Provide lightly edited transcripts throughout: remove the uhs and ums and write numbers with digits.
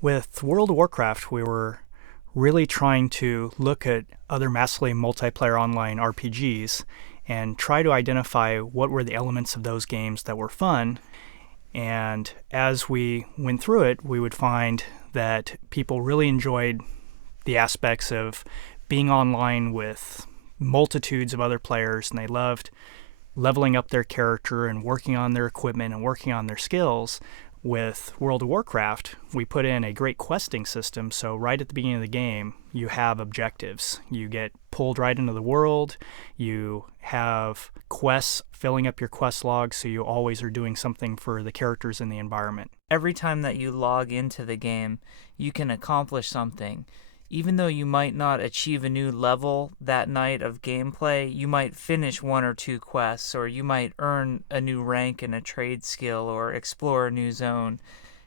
With World of Warcraft, we were really trying to look at other massively multiplayer online RPGs and try to identify what were the elements of those games that were fun. And as we went through it, we would find that people really enjoyed the aspects of being online with multitudes of other players, and they loved leveling up their character and working on their equipment and working on their skills. With World of Warcraft, we put in a great questing system, so right at the beginning of the game, you have objectives. You get pulled right into the world, you have quests filling up your quest log, so you always are doing something for the characters in the environment. Every time that you log into the game, you can accomplish something. Even though you might not achieve a new level that night of gameplay, you might finish one or two quests, or you might earn a new rank in a trade skill, or explore a new zone.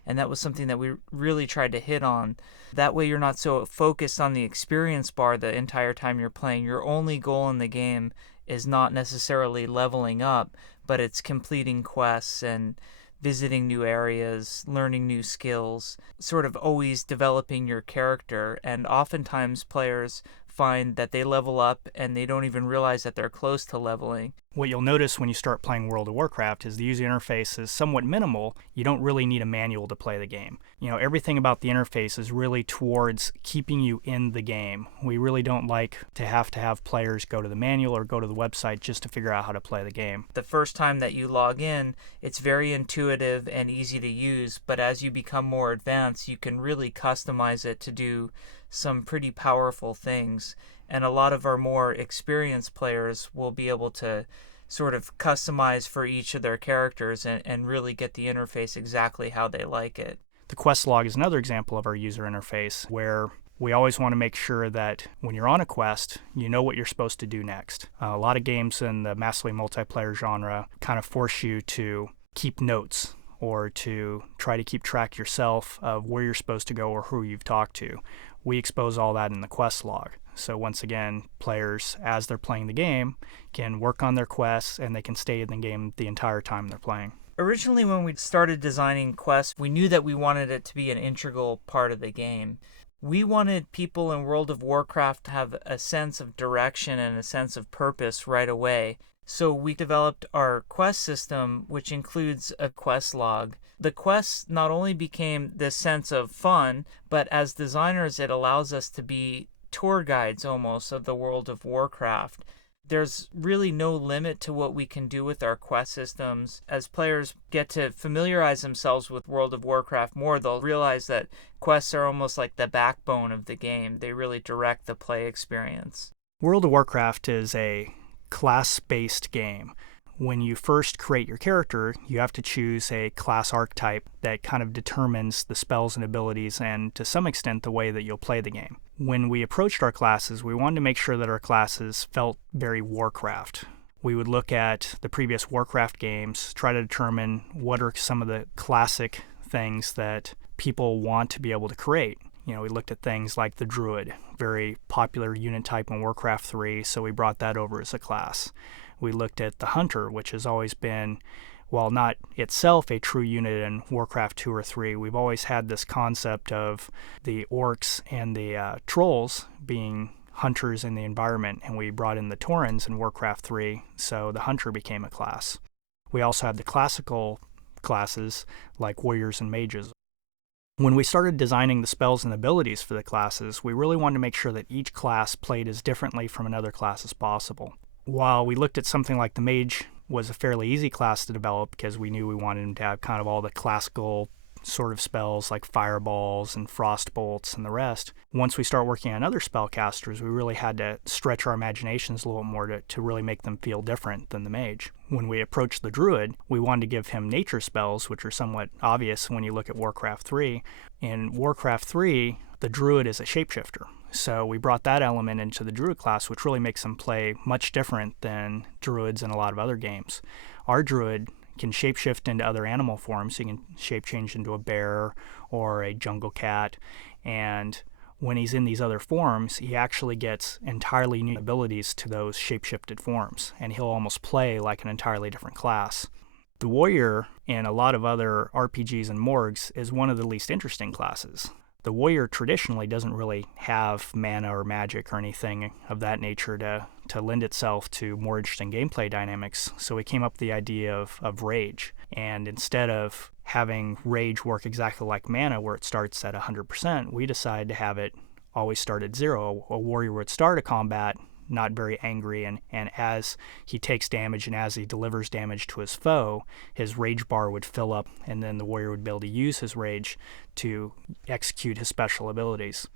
And that was something that we really tried to hit on. That way you're not so focused on the experience bar the entire time you're playing. Your only goal in the game is not necessarily leveling up, but it's completing quests and visiting new areas, learning new skills, sort of always developing your character. And oftentimes players find that they level up and they don't even realize that they're close to leveling. What you'll notice when you start playing World of Warcraft is the user interface is somewhat minimal. You don't really need a manual to play the game. Everything about the interface is really towards keeping you in the game. We really don't like to have players go to the manual or go to the website just to figure out how to play the game. The first time that you log in, it's very intuitive and easy to use, but as you become more advanced, you can really customize it to do some pretty powerful things. And a lot of our more experienced players will be able to sort of customize for each of their characters and really get the interface exactly how they like it. The quest log is another example of our user interface where we always want to make sure that when you're on a quest, you know what you're supposed to do next. A lot of games in the massively multiplayer genre kind of force you to keep notes or to try to keep track yourself of where you're supposed to go or who you've talked to. We expose all that in the quest log. So once again, players, as they're playing the game, can work on their quests and they can stay in the game the entire time they're playing. Originally, when we started designing quests, we knew that we wanted it to be an integral part of the game. We wanted people in World of Warcraft to have a sense of direction and a sense of purpose right away. So we developed our quest system, which includes a quest log. The quests not only became this sense of fun, but as designers, it allows us to be tour guides almost of the World of Warcraft. There's really no limit to what we can do with our quest systems. As players get to familiarize themselves with World of Warcraft more, they'll realize that quests are almost like the backbone of the game. They really direct the play experience. World of Warcraft is a class-based game. When you first create your character, you have to choose a class archetype that kind of determines the spells and abilities and, to some extent, the way that you'll play the game. When we approached our classes, we wanted to make sure that our classes felt very Warcraft. We would look at the previous Warcraft games, try to determine what are some of the classic things that people want to be able to create. We looked at things like the Druid, very popular unit type in Warcraft 3, so we brought that over as a class. We looked at the Hunter, which has always been, while not itself a true unit in Warcraft 2 or 3, we've always had this concept of the orcs and the trolls being hunters in the environment, and we brought in the Taurens in Warcraft 3, so the Hunter became a class. We also had the classical classes like warriors and mages. When we started designing the spells and abilities for the classes, we really wanted to make sure that each class played as differently from another class as possible. While we looked at something like the mage was a fairly easy class to develop because we knew we wanted him to have kind of all the classical sort of spells like fireballs and frost bolts and the rest. Once we start working on other spellcasters, we really had to stretch our imaginations a little more to really make them feel different than the mage. When we approached the druid, we wanted to give him nature spells, which are somewhat obvious when you look at Warcraft 3. In Warcraft 3, the druid is a shapeshifter. So we brought that element into the druid class, which really makes them play much different than druids in a lot of other games. Our druid can shapeshift into other animal forms. He can shape change into a bear or a jungle cat, and when he's in these other forms, he actually gets entirely new abilities to those shapeshifted forms, and he'll almost play like an entirely different class. The warrior in a lot of other RPGs and morgs is one of the least interesting classes. The warrior traditionally doesn't really have mana or magic or anything of that nature to lend itself to more interesting gameplay dynamics, so we came up with the idea of rage. And instead of having rage work exactly like mana where it starts at 100%, we decided to have it always start at 0. A warrior would start a combat not very angry, and as he takes damage and as he delivers damage to his foe, his rage bar would fill up, and then the warrior would be able to use his rage to execute his special abilities.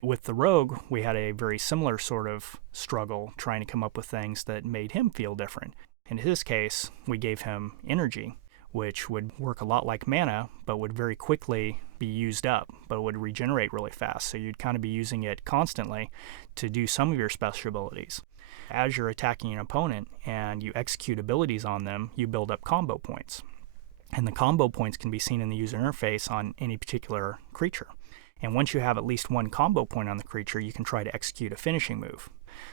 With the rogue, we had a very similar sort of struggle trying to come up with things that made him feel different. In his case, we gave him energy, which would work a lot like mana, but would very quickly be used up, but would regenerate really fast. So you'd kind of be using it constantly to do some of your special abilities. As you're attacking an opponent and you execute abilities on them, you build up combo points. And the combo points can be seen in the user interface on any particular creature. And once you have at least one combo point on the creature, you can try to execute a finishing move.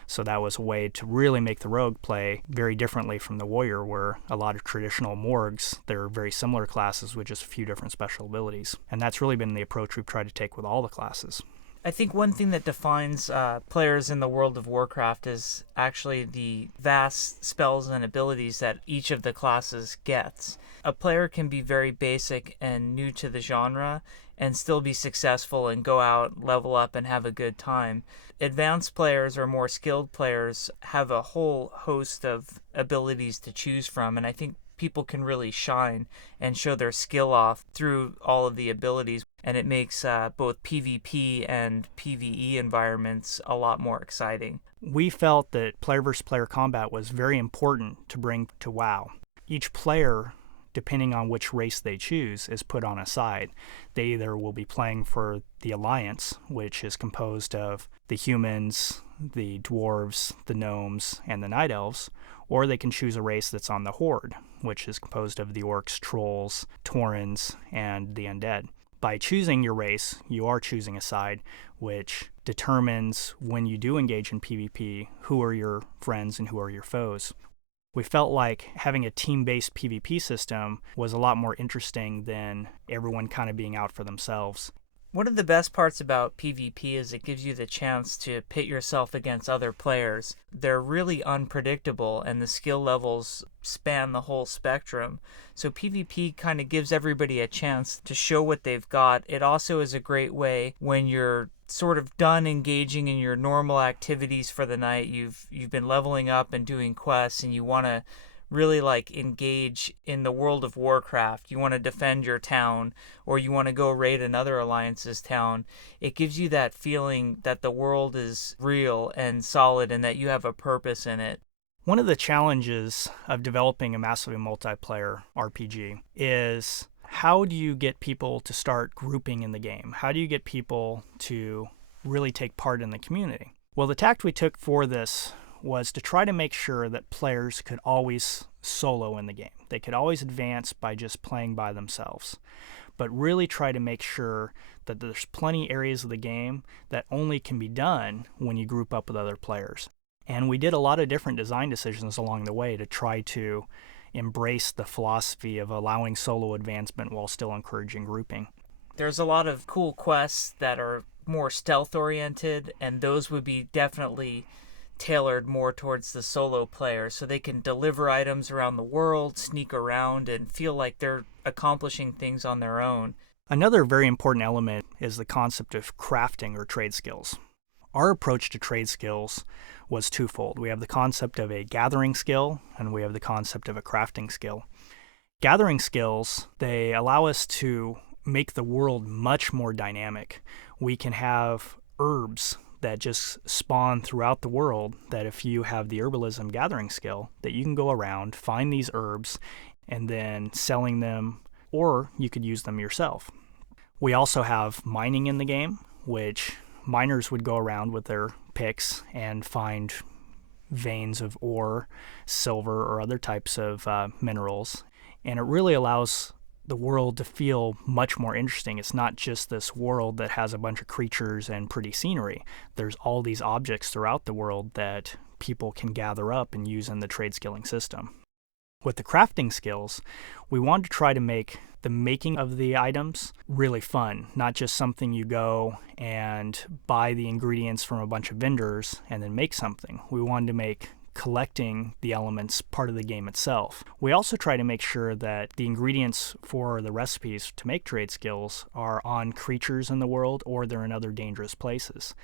So that was a way to really make the rogue play very differently from the warrior, where a lot of traditional morgs, they're very similar classes with just a few different special abilities. And that's really been the approach we've tried to take with all the classes. I think one thing that defines players in the world of Warcraft is actually the vast spells and abilities that each of the classes gets. A player can be very basic and new to the genre and still be successful and go out, level up, and have a good time. Advanced players or more skilled players have a whole host of abilities to choose from, and I think people can really shine and show their skill off through all of the abilities, and it makes both PvP and PvE environments a lot more exciting. We felt that player versus player combat was very important to bring to WoW. Each player, depending on which race they choose, is put on a side. They either will be playing for the Alliance, which is composed of the humans, the dwarves, the gnomes, and the night elves, or they can choose a race that's on the Horde, which is composed of the orcs, trolls, taurens, and the undead. By choosing your race, you are choosing a side, which determines when you do engage in PvP, who are your friends and who are your foes. We felt like having a team-based PvP system was a lot more interesting than everyone kind of being out for themselves. One of the best parts about PvP is it gives you the chance to pit yourself against other players. They're really unpredictable, and the skill levels span the whole spectrum. So PvP kind of gives everybody a chance to show what they've got. It also is a great way when you're sort of done engaging in your normal activities for the night. You've been leveling up and doing quests, and you want to really engage in the world of Warcraft. You want to defend your town, or you want to go raid another alliance's town. It gives you that feeling that the world is real and solid and that you have a purpose in it. One of the challenges of developing a massively multiplayer RPG is, how do you get people to start grouping in the game? How do you get people to really take part in the community? Well, the tact we took for this was to try to make sure that players could always solo in the game. They could always advance by just playing by themselves, but really try to make sure that there's plenty areas of the game that only can be done when you group up with other players. And we did a lot of different design decisions along the way to try to embrace the philosophy of allowing solo advancement while still encouraging grouping. There's a lot of cool quests that are more stealth oriented, and those would be definitely tailored more towards the solo player, so they can deliver items around the world, sneak around, and feel like they're accomplishing things on their own. Another very important element is the concept of crafting or trade skills. Our approach to trade skills was twofold. We have the concept of a gathering skill, and we have the concept of a crafting skill. Gathering skills, they allow us to make the world much more dynamic. We can have herbs that just spawn throughout the world, that if you have the herbalism gathering skill, that you can go around, find these herbs, and then selling them, or you could use them yourself. We also have mining in the game, which miners would go around with their picks and find veins of ore, silver, or other types of minerals. And it really allows the world to feel much more interesting. It's not just this world that has a bunch of creatures and pretty scenery. There's all these objects throughout the world that people can gather up and use in the trade skilling system. With the crafting skills, we wanted to try to make the making of the items really fun, not just something you go and buy the ingredients from a bunch of vendors and then make something. We wanted to make collecting the elements part of the game itself. We also try to make sure that the ingredients for the recipes to make trade skills are on creatures in the world or they're in other dangerous places.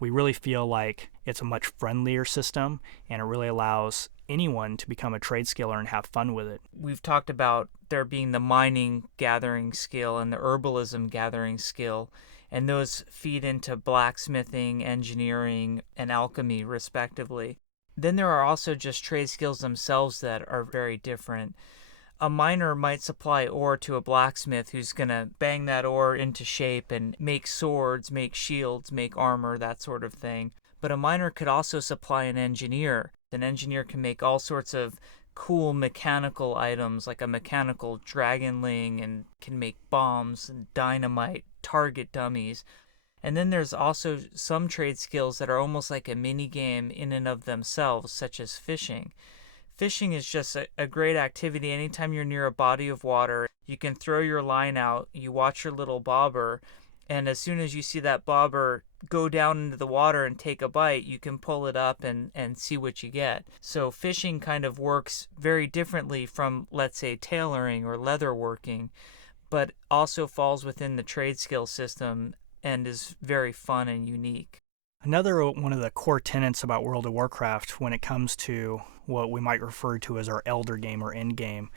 We really feel like it's a much friendlier system, and it really allows anyone to become a trade skiller and have fun with it. We've talked about there being the mining gathering skill and the herbalism gathering skill, and those feed into blacksmithing, engineering, and alchemy, respectively. Then there are also just trade skills themselves that are very different. A miner might supply ore to a blacksmith who's going to bang that ore into shape and make swords, make shields, make armor, that sort of thing. But a miner could also supply an engineer. An engineer can make all sorts of cool mechanical items, like a mechanical dragonling, and can make bombs and dynamite, target dummies. And then there's also some trade skills that are almost like a mini game in and of themselves, such as fishing. Fishing is just a great activity. Anytime you're near a body of water, you can throw your line out, you watch your little bobber, and as soon as you see that bobber go down into the water and take a bite, you can pull it up and see what you get. So fishing kind of works very differently from, let's say, tailoring or leatherworking, but also falls within the trade skill system and is very fun and unique. Another one of the core tenets about World of Warcraft when it comes to what we might refer to as our elder game or end game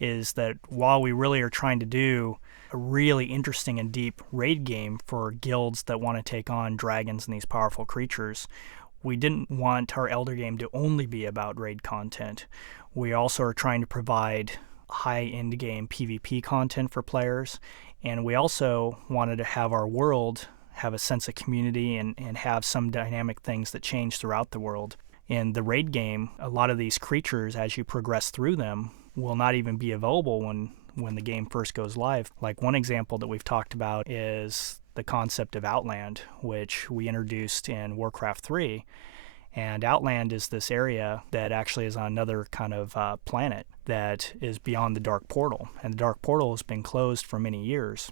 is that while we really are trying to do a really interesting and deep raid game for guilds that want to take on dragons and these powerful creatures, we didn't want our elder game to only be about raid content. We also are trying to provide high-end game PvP content for players, and we also wanted to have our world have a sense of community and have some dynamic things that change throughout the world. In the raid game, a lot of these creatures, as you progress through them, will not even be available when the game first goes live. Like one example that we've talked about is the concept of Outland, which we introduced in Warcraft 3. And Outland is this area that actually is on another kind of planet that is beyond the Dark Portal. And the Dark Portal has been closed for many years.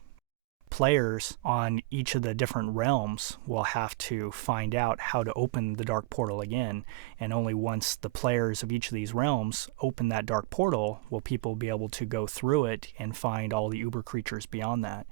Players on each of the different realms will have to find out how to open the Dark Portal again, and only once the players of each of these realms open that Dark Portal will people be able to go through it and find all the uber creatures beyond that.